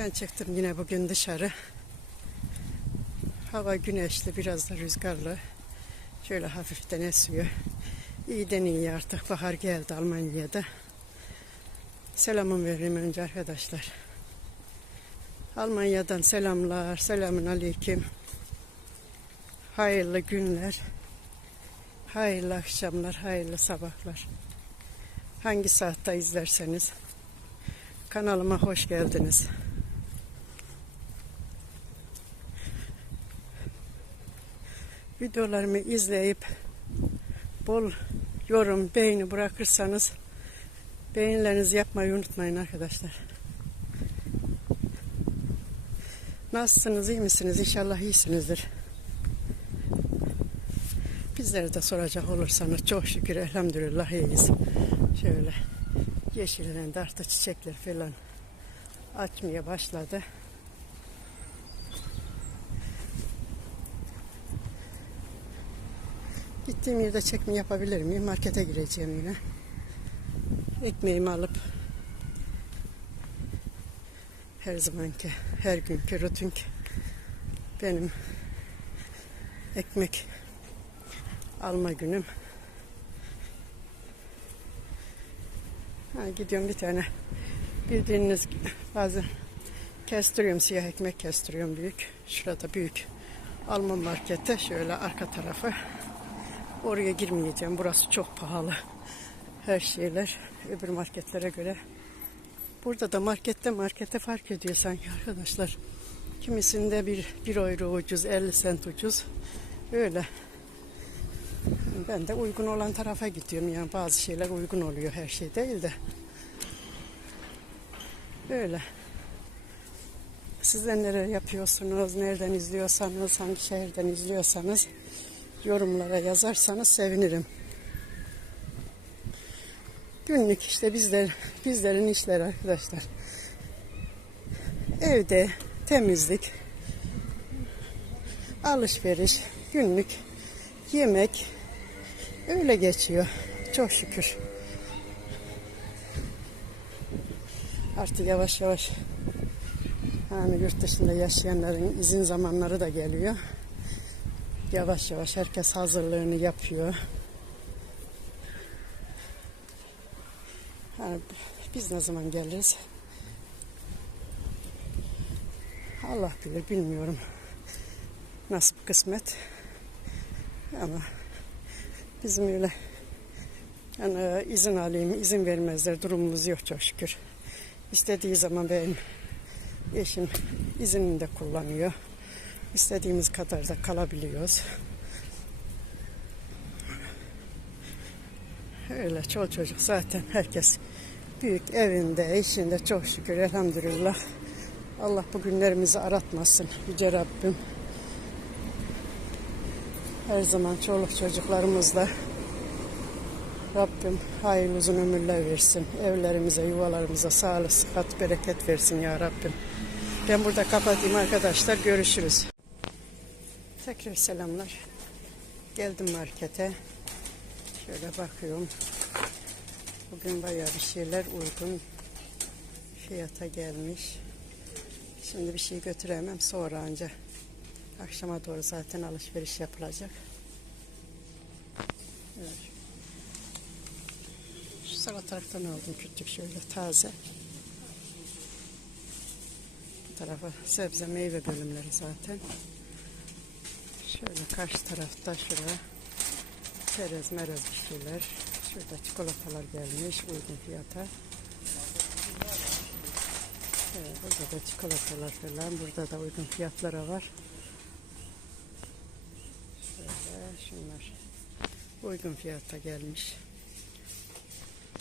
Ben çıktım yine bugün dışarı. Hava güneşli, biraz da rüzgarlı. Şöyle hafiften esiyor. İyiden iyi artık bahar geldi Almanya'da. Selamımı vereyim önce arkadaşlar. Almanya'dan selamlar, selamun aleyküm. Hayırlı günler, hayırlı akşamlar, hayırlı sabahlar. Hangi saatte izlerseniz kanalıma hoş geldiniz. Videolarımı izleyip bol yorum, beğeni bırakırsanız beğenilerinizi yapmayı unutmayın arkadaşlar. Nasılsınız, iyi misiniz? İnşallah iyisinizdir. Bizleri de soracak olursanız çok şükür elhamdülillah iyiyiz. Şöyle yeşillendi artık çiçekler falan açmaya başladı. Gittiğim yerde çekimi yapabilir miyim? Markete gireceğim yine. Ekmeğimi alıp her zamanki, her günkü rutin benim ekmek alma günüm. Ha, gidiyorum bir tane bildiğiniz bazen kestiriyorum siyah ekmek kestiriyorum büyük. Şurada büyük Alman markette şöyle arka tarafı. Oraya girmeyeceğim. Burası çok pahalı. Her şeyler öbür marketlere göre. Burada da markette markete fark ediyor sanki arkadaşlar. Kimisinde bir, bir euro ucuz, 50 sent ucuz. Öyle. Ben de uygun olan tarafa gidiyorum. Yani bazı şeyler uygun oluyor her şey değil de. Öyle. Sizler neler yapıyorsunuz, nereden izliyorsanız, hangi şehirden izliyorsanız yorumlara yazarsanız sevinirim. Günlük işte bizler, bizlerin işleri arkadaşlar. Evde temizlik, alışveriş, günlük yemek öyle geçiyor. Çok şükür. Artık yavaş yavaş hani yurt dışında yaşayanların izin zamanları da geliyor. Yavaş yavaş herkes hazırlığını yapıyor. Yani biz ne zaman geliriz? Allah bilir bilmiyorum. Nasıl bir kısmet. Ama bizim öyle yani izin alayım, izin vermezler. Durumumuz yok çok şükür. İstediği zaman benim eşim izinini de kullanıyor. İstediğimiz kadar da kalabiliyoruz. Öyle çoğu çocuk zaten herkes büyük evinde, işinde çok şükür elhamdülillah. Allah bu günlerimizi aratmasın Yüce Rabbim. Her zaman çoluk çocuklarımızla Rabbim hayırlı uzun ömürler versin. Evlerimize, yuvalarımıza sağlık, sıhhat, bereket versin ya Rabbim. Ben burada kapatayım arkadaşlar. Görüşürüz. Tekrar selamlar. Geldim markete. Şöyle bakıyorum. Bugün bayağı bir şeyler uygun fiyata gelmiş. Şimdi bir şey götüremem. Sonra anca akşama doğru zaten alışveriş yapılacak. Evet. Şu salatalıktan aldım küçük şöyle taze. Bu tarafa sebze meyve bölümleri zaten. Şöyle karşı tarafta şuraya çerez merez bir şeyler. Şurada çikolatalar gelmiş uygun fiyata. Evet, burada da çikolatalar falan. Burada da uygun fiyatlara var. Şöyle şunlar uygun fiyata gelmiş.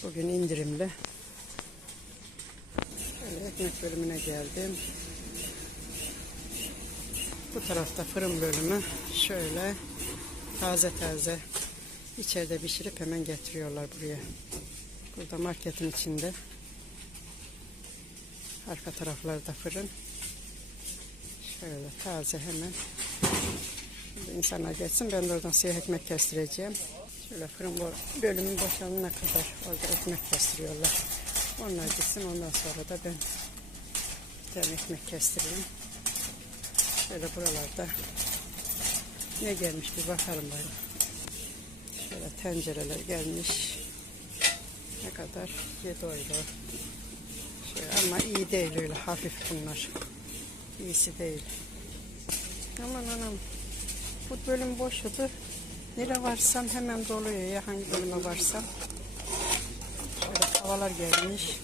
Bugün indirimli. Şöyle ekmek bölümüne geldim. Bu tarafta fırın bölümü şöyle taze taze içeride pişirip hemen getiriyorlar buraya. Burada marketin içinde. Arka taraflarda fırın. Şöyle taze hemen. Şimdi insanlar geçsin ben de oradan siyah ekmek kestireceğim. Şöyle fırın bölümün boşalana kadar orada ekmek kestiriyorlar. Onlar gitsin ondan sonra da ben Bir tane ekmek kestireyim. Şöyle buralarda ne gelmiş bir bakalım bari. Şöyle tencereler gelmiş. Ne kadar? 7 euro. Şöyle ama iyi değil öyle hafif bunlar. İyisi değil. Aman anam. Bu bölüm boşudu. Nereye varsam hemen doluyor ya hangi bölüme varsam. Şöyle havalar gelmiş.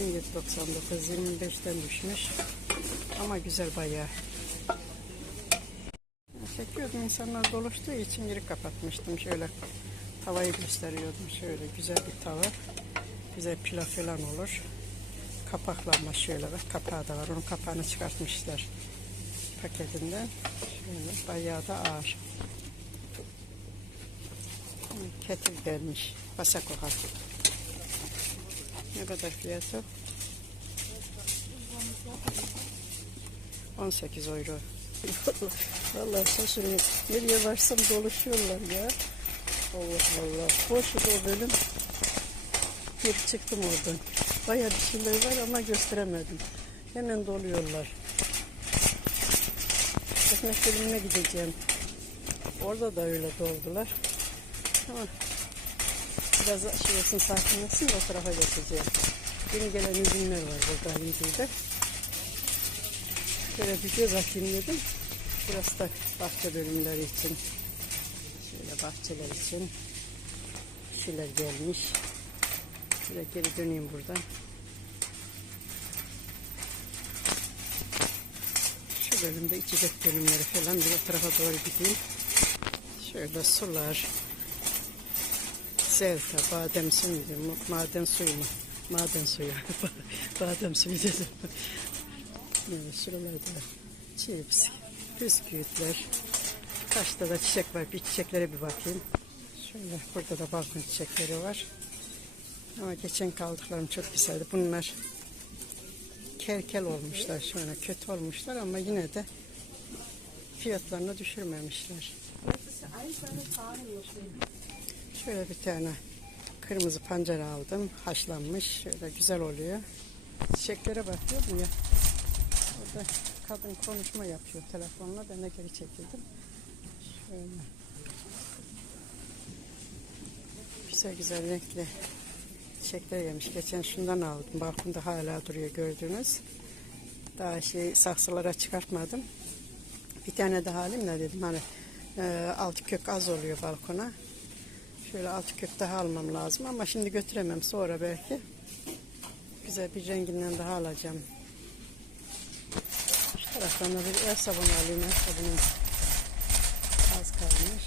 17.99 25'ten düşmüş. Ama güzel bayağı. Çekiyordum insanlar doluştuğu için geri kapatmıştım. Şöyle tavayı gösteriyordum. Şöyle güzel bir tava. Güzel pilav falan olur. Kapaklanma şöyle bak. Kapağı da var. Onun kapağını çıkartmışlar paketinden. Şöyle bayağı da ağır. Ketil gelmiş. Basakoha. Ne kadar fiyatı? 18 euro. Vallahi şaşırıyorum. Nereye varsam doluşuyorlar ya. Allah Allah. Boşu da o bölüm. Geri çıktım oradan. Bayağı bir şeyler var ama gösteremedim. Hemen doluyorlar. Ekmek bölümüne gideceğim. Orada da öyle doldular. Ama biraz şey olsun sakinleşsin o tarafa geçeceğim. Yeni gelen ürünler var burada Hindi'de. Şöyle bir göz atayım dedim. Burası da bahçe bölümleri için. Şöyle bahçeler için. Şeyler gelmiş. Şöyle geri döneyim buradan. Şu bölümde içecek bölümleri falan bir o tarafa doğru gideyim. Şöyle sular. Zelta, badem suyu mu? Maden suyu mu? Maden suyu. badem suyu dedim. Evet, şuralarda cips, bisküvitler. Kaçta da çiçek var. Bir çiçeklere bir bakayım. Şöyle burada da balkon çiçekleri var. Ama geçen kaldıklarım çok güzeldi. Bunlar kerkel olmuşlar. Şöyle kötü olmuşlar ama yine de fiyatlarını düşürmemişler. Şöyle bir tane kırmızı pancar aldım. Haşlanmış. Şöyle güzel oluyor. Çiçeklere bakıyordum ya. Orada kadın konuşma yapıyor telefonla. Ben de geri çekildim. Şöyle. Güzel güzel renkli çiçekler gelmiş. Geçen şundan aldım. Balkonda hala duruyor gördüğünüz. Daha şey saksılara çıkartmadım. Bir tane daha alayım da dedim hani e, altı kök az oluyor balkona. Şöyle altı kök daha almam lazım ama şimdi götüremem sonra belki. Güzel bir renginden daha alacağım. Şu taraftan da bir el sabunu alayım. El sabunum az kalmış.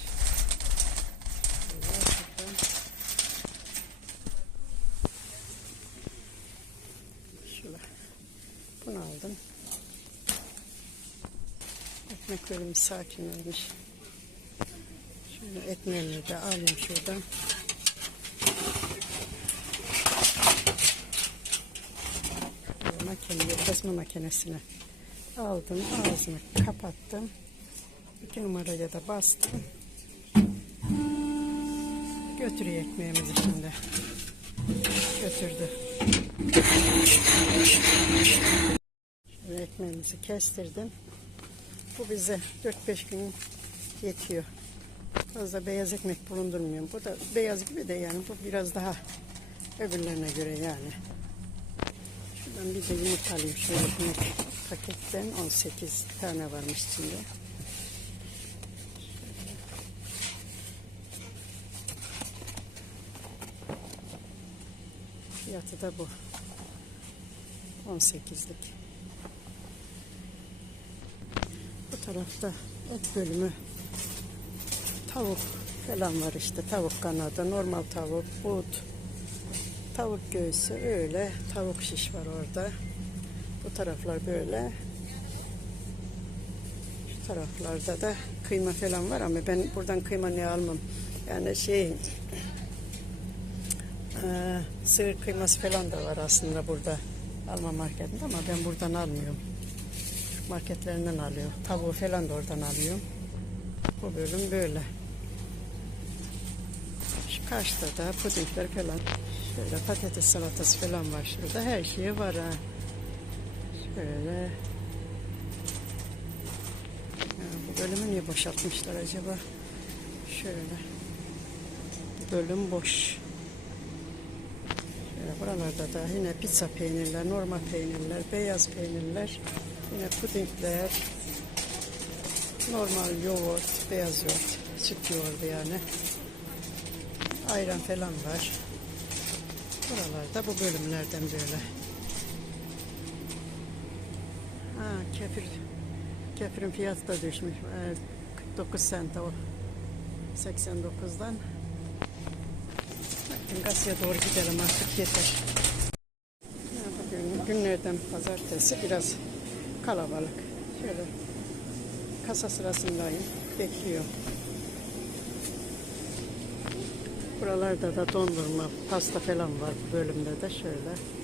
Şöyle. Bunu aldım. Ekmek bölümü sakinlemiş. Ekmeğimi de alayım şuradan. Böyle Makineyi, kesme makinesine aldım. Ağzını kapattım. İki numaraya da bastım. Götürüyor ekmeğimizi şimdi. Götürdü. Şöyle ekmeğimizi kestirdim. Bu bize 4-5 gün yetiyor. Fazla beyaz ekmek bulundurmuyorum. Bu da beyaz gibi de yani bu biraz daha öbürlerine göre yani. Şuradan bir de yumurta alayım. Şöyle ekmek paketten 18 tane varmış içinde. Fiyatı da bu. 18'lik. Bu tarafta et bölümü tavuk falan var işte. Tavuk kanadı, normal tavuk, but, tavuk göğsü öyle. Tavuk şiş var orada. Bu taraflar böyle. Şu taraflarda da kıyma falan var ama ben buradan kıyma ne almam. Yani şey eee, sığır kıyması falan da var aslında burada. Alma marketinde ama ben buradan almıyorum. Marketlerinden alıyorum. Tavuğu falan da oradan alıyorum. Bu bölüm böyle. Karşıda da pudingler falan. Şöyle patates salatası falan var şurada. Her şey var ha. Şöyle. Ya bu bölümü niye boşaltmışlar acaba? Şöyle. Bölüm boş. Şöyle buralarda da yine pizza peynirler, normal peynirler, beyaz peynirler, yine pudingler, normal yoğurt, beyaz yoğurt, süt yoğurdu yani. Ayran falan var. Buralarda bu bölümlerden böyle. Ha kefir. Kefirin fiyatı da düşmüş. Ee, 49 sent o. 89'dan. Bakın Gasya'ya doğru gidelim artık yeter. Ya bugün günlerden pazartesi biraz kalabalık. Şöyle kasa sırasındayım. Bekliyorum. Buralarda da dondurma, pasta falan var bu bölümde de şöyle.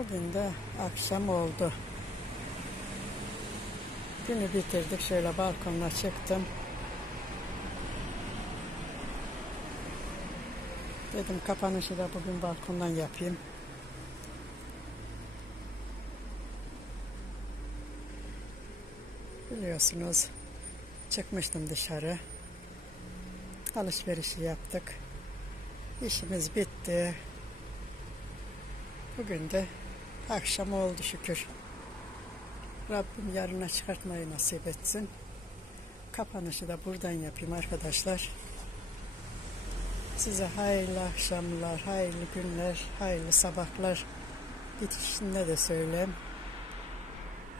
Bugün de akşam oldu. Günü bitirdik. Şöyle balkona çıktım. Dedim kapanışı da bugün balkondan yapayım. Biliyorsunuz çıkmıştım dışarı. Alışverişi yaptık. İşimiz bitti. Bugün de akşam oldu şükür. Rabbim yarına çıkartmayı nasip etsin. Kapanışı da buradan yapayım arkadaşlar. Size hayırlı akşamlar, hayırlı günler, hayırlı sabahlar bitişinde de söyleyeyim.